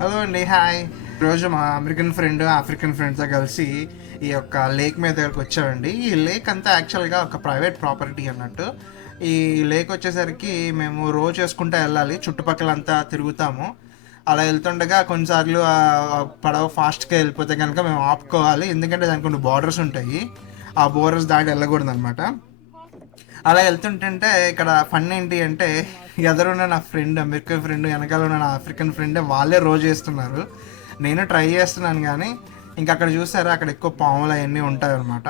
Hello అండి hi ఈరోజు మా అమెరికన్ ఫ్రెండ్ ఆఫ్రికన్ ఫ్రెండ్స్తో కలిసి ఈ యొక్క లేక్ మీద దగ్గరకు వచ్చామండి. ఈ లేక్ అంతా యాక్చువల్గా ఒక ప్రైవేట్ ప్రాపర్టీ అన్నట్టు. ఈ లేక్ వచ్చేసరికి మేము రోజు చేసుకుంటూ వెళ్ళాలి. చుట్టుపక్కల అంతా తిరుగుతాము. అలా వెళ్తుండగా కొన్నిసార్లు ఆ పడవ ఫాస్ట్గా వెళ్ళిపోతే కనుక మేము ఆపుకోవాలి. ఎందుకంటే దానికి కొన్ని బార్డర్స్ ఉంటాయి. ఆ బోర్డర్స్ దాటి వెళ్ళకూడదు అనమాట అలా వెళ్తుంటే ఇక్కడ ఫన్ ఏంటి అంటే ఎదురున్న నా ఫ్రెండ్ అమెరికన్ ఫ్రెండ్ వెనకాల ఉన్న నా ఆఫ్రికన్ ఫ్రెండ్ వాళ్ళే రోజు చేస్తున్నారు. నేను ట్రై చేస్తున్నాను కానీ ఇంకా అక్కడ చూసారా అక్కడ ఎక్కువ పాములు అవన్నీ ఉంటాయి అనమాట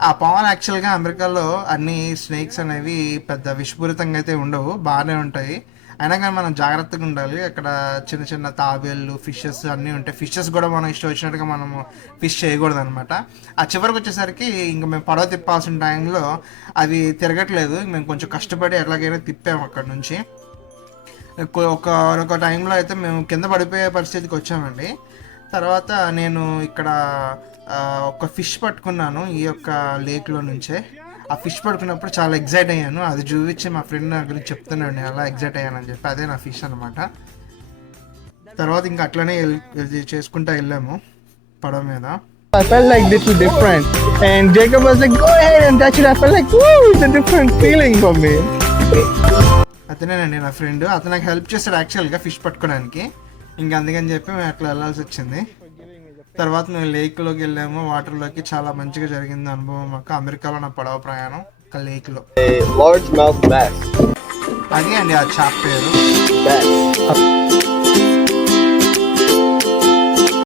ఆ పాములు యాక్చువల్గా అమెరికాలో అన్ని స్నేక్స్ అనేవి పెద్ద విషపూరితంగా అయితే ఉండవు బాగానే ఉంటాయి. అయినా కానీ మనం జాగ్రత్తగా ఉండాలి. అక్కడ చిన్న చిన్న తాబేళ్ళు ఫిషెస్ అన్నీ ఉంటాయి. ఫిషెస్ కూడా మనం ఇష్టం వచ్చినట్టుగా మనం ఫిష్ చేయకూడదు అనమాట ఆ చివరికి వచ్చేసరికి ఇంకా మేము పడవ తిప్పాల్సిన టైంలో అది తిరగట్లేదు. మేము కొంచెం కష్టపడి ఎలాగైనా తిప్పాము అక్కడ నుంచి. ఒక- ఒక టైంలో అయితే మేము కింద పడిపోయే పరిస్థితికి వచ్చామండి. తర్వాత నేను ఇక్కడ ఒక ఫిష్ పట్టుకున్నాను ఈ యొక్క లేక్లో నుంచే. ఆ ఫిష్ పట్టుకున్నప్పుడు చాలా ఎగ్జైట్ అయ్యాను. అది చూపించి మా ఫ్రెండ్ నా గురించి చెప్తున్నాడు నేను అలా ఎగ్జైట్ అయ్యానని చెప్పి. అదే నా ఫిష్ అనమాట తర్వాత ఇంకా అట్లనే చేసుకుంటా వెళ్ళాము పడవ మీద. I felt like little different. And Jacob was like, go ahead and touch it. I felt like, woo, it's a different feeling for me. అతనేనండి నా ఫ్రెండ్. అతను నాకు హెల్ప్ చేస్తాడు యాక్చువల్గా ఫిష్ పట్టుకోవడానికి. ఇంకా అందుకని చెప్పి మేము అట్లా వెళ్ళాల్సి వచ్చింది. తర్వాత మేము లేక్లోకి వెళ్ళాము వాటర్లోకి చాలా మంచిగా జరిగింది అనుభవం మాకు అమెరికాలో నా పడవ ప్రయాణం ఒక లేక్లో. అదే అండి ఆ చాప్ పేరు.